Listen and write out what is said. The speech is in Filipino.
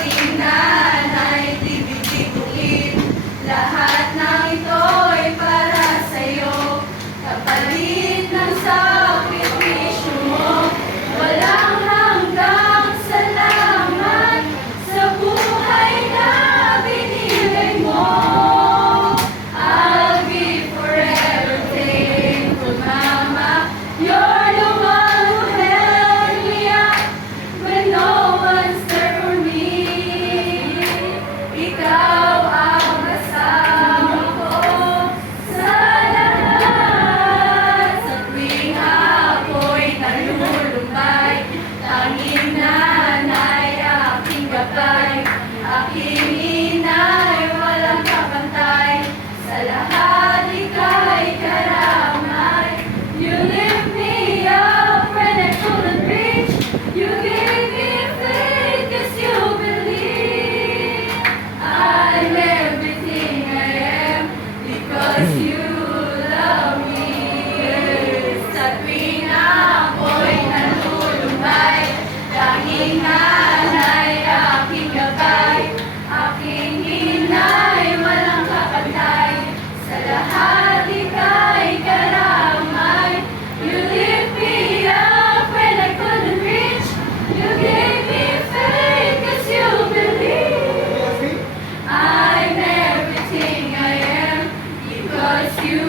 aking nanay, tibig-tibugin. Lahat ng ito'y para sa'yo, kapalit ng sakripisyo mo. Walang hanggang salamat sa buhay na binigay mo. I'll be forever thankful, Mama. You're the one who held me up when no one's there for me. Ikaw ang kasama ko sa lahat. Sa tuwing ako'y nalulumbay, tanging nanay aking gabay. Aking inay walang kapantay, sa lahat ika'y karamay. You lift me up when I couldn't reach. You gave me faith 'cause you believe. I'm everything I am because you love me. Sa tuwing ako'y nalulumbay, tanging nanay aking gabay. Aking inay walang kapantay, sa lahat ika'y karamay. You lift me up when I couldn't reach. You gave me faith 'cause you believe. I'm everything I am because you